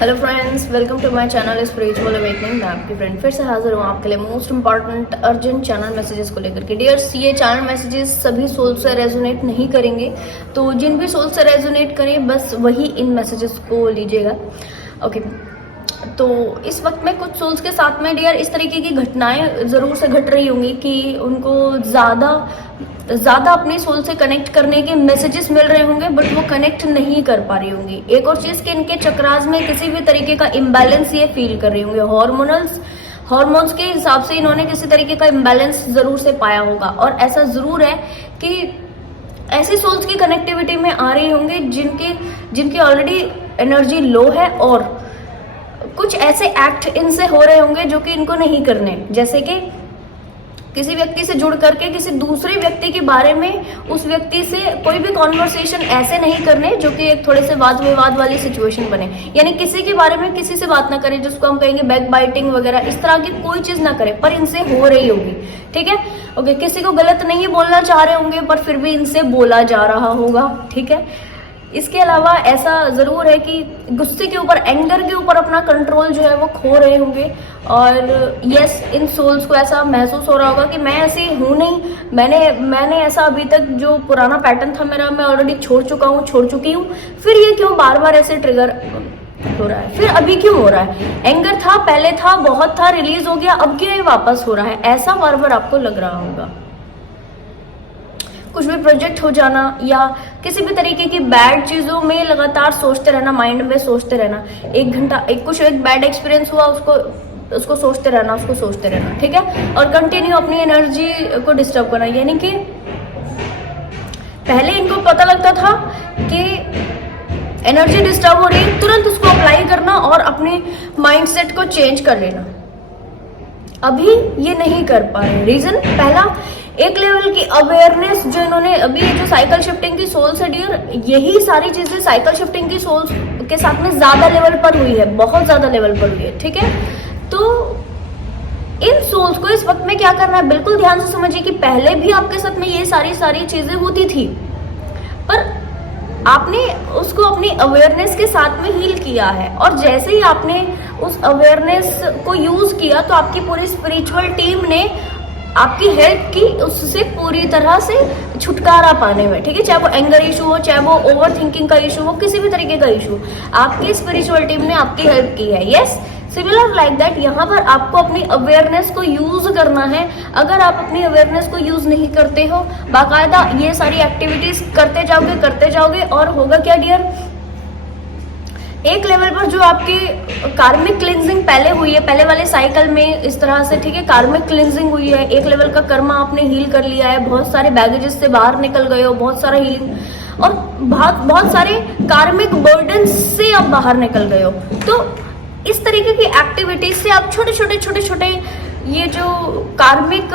Hello friends, welcome to my channel spiritual awakening. मैं आपकी friend फिर से हाजिर हूँ आपके लिए most important urgent channel messages को लेकर के। डियर्स, ये चैनल मैसेजेस सभी सोल से रेजोनेट नहीं करेंगे, तो जिन भी सोल से रेजोनेट करें बस वही इन मैसेजेस को लीजिएगा। ओके, तो इस वक्त में कुछ सोल्स के साथ में डियर इस तरीके की घटनाएं ज़रूर से घट रही होंगी कि उनको ज़्यादा अपने सोल से कनेक्ट करने के मैसेजेस मिल रहे होंगे, बट वो कनेक्ट नहीं कर पा रही होंगी। एक और चीज़ कि इनके चक्रास में किसी भी तरीके का इम्बैलेंस ये फील कर रही होंगे। हॉर्मोन्स के हिसाब से इन्होंने किसी तरीके का इम्बैलेंस ज़रूर से पाया होगा। और ऐसा ज़रूर है कि ऐसी सोल्स की कनेक्टिविटी में आ रही होंगे जिनकी ऑलरेडी एनर्जी लो है, और कुछ ऐसे एक्ट इनसे हो रहे होंगे जो कि इनको नहीं करने, जैसे कि किसी व्यक्ति से जुड़ करके किसी दूसरे व्यक्ति के बारे में उस व्यक्ति से कोई भी कॉन्वर्सेशन ऐसे नहीं करने जो कि एक थोड़े से वाद विवाद वाली सिचुएशन बने। यानी किसी के बारे में किसी से बात ना करें, जिसको हम कहेंगे बैक बाइटिंग वगैरह, इस तरह की कोई चीज ना करें, पर इनसे हो रही होगी। ठीक है, ओके। किसी को गलत नहीं बोलना चाह रहे होंगे, पर फिर भी इनसे बोला जा रहा होगा। ठीक है, इसके अलावा ऐसा जरूर है कि गुस्से के ऊपर, एंगर के ऊपर अपना कंट्रोल जो है वो खो रहे होंगे। और यस, इन सोल्स को ऐसा महसूस हो रहा होगा कि मैं ऐसी हूं नहीं, मैंने ऐसा अभी तक जो पुराना पैटर्न था मेरा, मैं ऑलरेडी छोड़ चुकी हूँ। फिर ये क्यों बार बार ऐसे ट्रिगर हो रहा है, फिर अभी क्यों हो रहा है? एंगर था, पहले था, बहुत था, रिलीज हो गया, अब क्यों ये वापस हो रहा है? ऐसा बार बार आपको लग रहा होगा। कुछ भी प्रोजेक्ट हो जाना या किसी भी तरीके की बैड चीजों में लगातार सोचते रहना, माइंड में सोचते रहना। एक घंटा एक बैड एक्सपीरियंस हुआ, उसको सोचते रहना। ठीक है, और कंटिन्यू अपनी एनर्जी को डिस्टर्ब करना। यानी कि पहले इनको पता लगता था कि एनर्जी डिस्टर्ब हो रही है, तुरंत उसको अप्लाई करना और अपने माइंडसेट को चेंज कर लेना। अभी ये नहीं कर पा रहे। रीजन पहला, एक लेवल की अवेयरनेस जो इन्होंने अभी जो साइकिल शिफ्टिंग की सोल्स है डियर, यही सारी चीजें साइकिल शिफ्टिंग की सोल्स के साथ में ज्यादा लेवल पर हुई है, बहुत ज्यादा लेवल पर हुई है। ठीक है, तो इन सोल्स को इस वक्त में क्या करना है, बिल्कुल ध्यान से समझिए कि पहले भी आपके साथ में ये सारी चीजें होती थी, पर आपने उसको अपनी अवेयरनेस के साथ में हील किया है। और जैसे ही आपने उस अवेयरनेस को यूज किया, तो आपकी पूरी स्पिरिचुअल टीम ने आपकी हेल्प की उससे पूरी तरह से छुटकारा पाने में। ठीक है, चाहे वो एंगर इशू हो, चाहे वो ओवर थिंकिंग का इशू हो, किसी भी तरीके का इशू, आपकी स्पिरिचुअल टीम ने आपकी हेल्प की है। यस, सिमिलर लाइक दैट यहाँ पर आपको अपनी अवेयरनेस को यूज करना है। अगर आप अपनी अवेयरनेस को यूज नहीं करते हो, बाकायदा ये सारी एक्टिविटीज करते जाओगे और होगा क्या डियर, एक लेवल पर जो आपकी कार्मिक क्लिंजिंग पहले हुई है, पहले वाले साइकिल में इस तरह से, ठीक है, कार्मिक क्लिंजिंग हुई है, एक लेवल का कर्मा आपने हील कर लिया है, बहुत सारे बैगेजेस से बाहर निकल गए हो, बहुत सारा हीलिंग और बहुत सारे कार्मिक बर्डन से आप बाहर निकल गए हो। तो इस तरीके की एक्टिविटीज से आप छोटे ये जो कार्मिक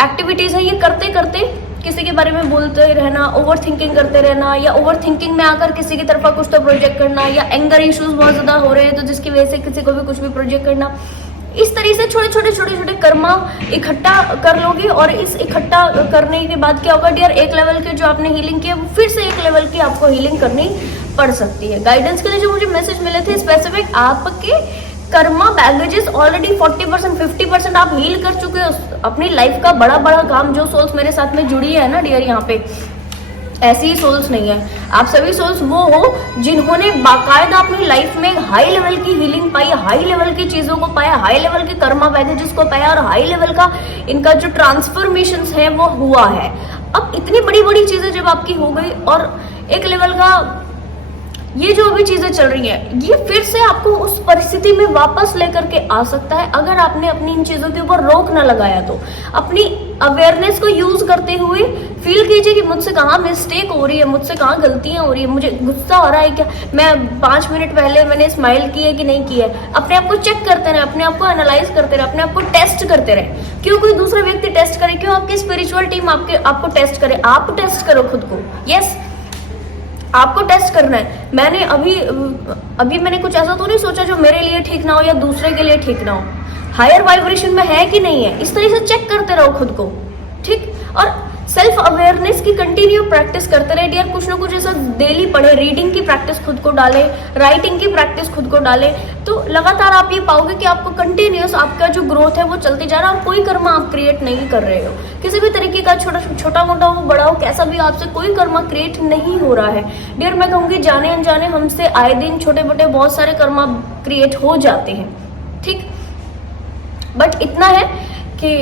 एक्टिविटीज है, ये करते किसी के बारे में बोलते रहना, ओवर थिंकिंग करते रहना, या ओवर थिंकिंग में आकर किसी की तरफा कुछ तो प्रोजेक्ट करना, या एंगर इश्यूज बहुत ज्यादा हो रहे हैं तो जिसकी वजह से किसी को भी कुछ भी प्रोजेक्ट करना, इस तरीके से छोटे कर्मा इकट्ठा कर लोगे। और इस इकट्ठा करने के बाद क्या होगा डियर, एक लेवल के जो आपने हीलिंग किया, फिर से एक लेवल की आपको हीलिंग करनी पड़ सकती है। गाइडेंस के लिए जो मुझे मैसेज मिले थे स्पेसिफिक, आपके कर्मा बैगेजेस ऑलरेडी 40% 50% आप हील कर चुके हो। अपनी लाइफ का बड़ा काम, जो सोल्स मेरे साथ में जुड़ी है ना डियर, यहाँ पे ऐसी ही सोल्स नहीं है, आप सभी सोल्स वो हो जिन्होंने बाकायदा अपनी लाइफ में हाई लेवल की हीलिंग पाई, हाई लेवल की चीजों को पाया, हाई लेवल के कर्मा बैगेजेस को पाया, और हाई लेवल का इनका जो ट्रांसफॉर्मेशन है वो हुआ है। अब इतनी बड़ी चीजें जब आपकी हो गई, और एक लेवल का ये जो अभी चीजें चल रही हैं, ये फिर से आपको उस परिस्थिति में वापस लेकर के आ सकता है, अगर आपने अपनी इन चीजों के ऊपर रोक ना लगाया तो। अपनी अवेयरनेस को यूज करते हुए फील कीजिए कि मुझसे कहाँ मिस्टेक हो रही है, मुझसे कहाँ गलतियां हो रही है, मुझे गुस्सा हो रहा है क्या, मैं 5 मिनट पहले मैंने स्माइल की है कि नहीं की है। अपने आप को चेक करते रहे, अपने आप को एनालाइज करते रहे, अपने आप को टेस्ट करते रहे। क्यों कोई दूसरा व्यक्ति टेस्ट करे, क्यों आपकी स्पिरिचुअल टीम आपको टेस्ट करे? आप टेस्ट करो खुद को। यस, आपको टेस्ट करना है। मैंने अभी मैंने कुछ ऐसा तो नहीं सोचा जो मेरे लिए ठीक ना हो या दूसरे के लिए ठीक ना हो। हायर वाइब्रेशन में है कि नहीं है, इस तरह से चेक करते रहो खुद को। ठीक, और सेल्फ अवेयरनेस की कंटिन्यू प्रैक्टिस करते रहे यार, कुछ ना कुछ ऐसा डेली पढ़े, रीडिंग की प्रैक्टिस खुद को डाले, राइटिंग की प्रैक्टिस खुद को डाले, तो लगातार आप ये पाओगे कि आपको कंटिन्यूस आपका जो ग्रोथ है वो चलती जा रहा है। कोई कर्मा आप क्रिएट नहीं कर रहे हो, किसी भी तरीके का छोटा मोटा हो बड़ा हो कैसा भी, आपसे कोई कर्मा क्रिएट नहीं हो रहा है डियर। मैं कहूँगी जाने अनजाने हमसे आए दिन छोटे मोटे बहुत सारे कर्मा क्रिएट हो जाते हैं, ठीक। बट इतना है कि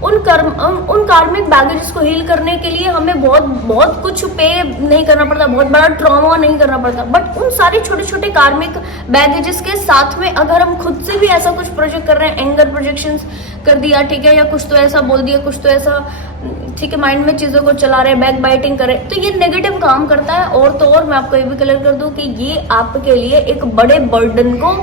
उन कार्मिक बैगेजेस को हील करने के लिए हमें बहुत कुछ पे नहीं करना पड़ता, बहुत बड़ा ट्रॉमा नहीं करना पड़ता। बट उन सारे छोटे छोटे कार्मिक बैगेजेस के साथ में अगर हम खुद से भी ऐसा कुछ प्रोजेक्ट कर रहे हैं, एंगर प्रोजेक्शंस कर दिया, ठीक है, या कुछ तो ऐसा बोल दिया, कुछ तो ऐसा, ठीक है, माइंड में चीजों को चला रहे, बैक बाइटिंग करे, तो ये नेगेटिव काम करता है। और तो और मैं आपको ये भी क्लियर कर दूं कि ये आपके लिए एक बड़े बर्डन को,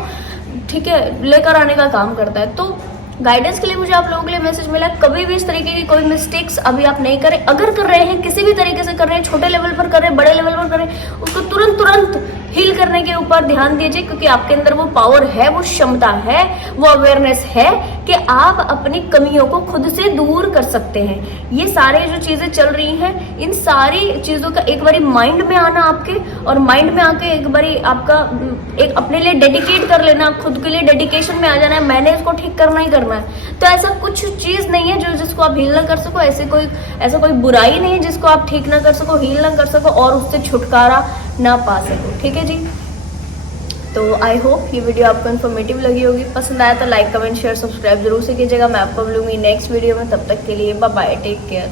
ठीक है, लेकर आने का काम करता है। तो गाइडेंस के लिए मुझे आप लोगों के लिए मैसेज मिला, कभी भी इस तरीके की कोई मिस्टेक्स अभी आप नहीं करें। अगर कर रहे हैं, किसी भी तरीके से कर रहे हैं, छोटे लेवल पर कर रहे हैं, बड़े लेवल पर कर रहे हैं, उसको तुरंत हील करने के ऊपर ध्यान दीजिए, क्योंकि आपके अंदर वो पावर है, वो क्षमता है, वो अवेयरनेस है कि आप अपनी कमियों को खुद से दूर कर सकते हैं। ये सारे जो चीजें चल रही हैं, इन सारी चीजों का एक बारी माइंड में आना आपके, और माइंड में आके एक बारी आपका एक अपने लिए डेडिकेट कर लेना, खुद के लिए डेडिकेशन में आ जाना है, मैंने इसको ठीक करना ही करना है। तो ऐसा कुछ चीज नहीं है जो जिसको आप हील ना कर सको, ऐसा कोई बुराई नहीं है जिसको आप ठीक ना कर सको, हील ना कर सको और उससे छुटकारा ना पा सको, ठीक है जी। तो आई होप ये वीडियो आपको इन्फॉर्मेटिव लगी होगी। पसंद आया तो लाइक कमेंट शेयर सब्सक्राइब जरूर से कीजिएगा। मैं आपको मिलूंगी नेक्स्ट वीडियो में, तब तक के लिए बाय बाय, टेक केयर।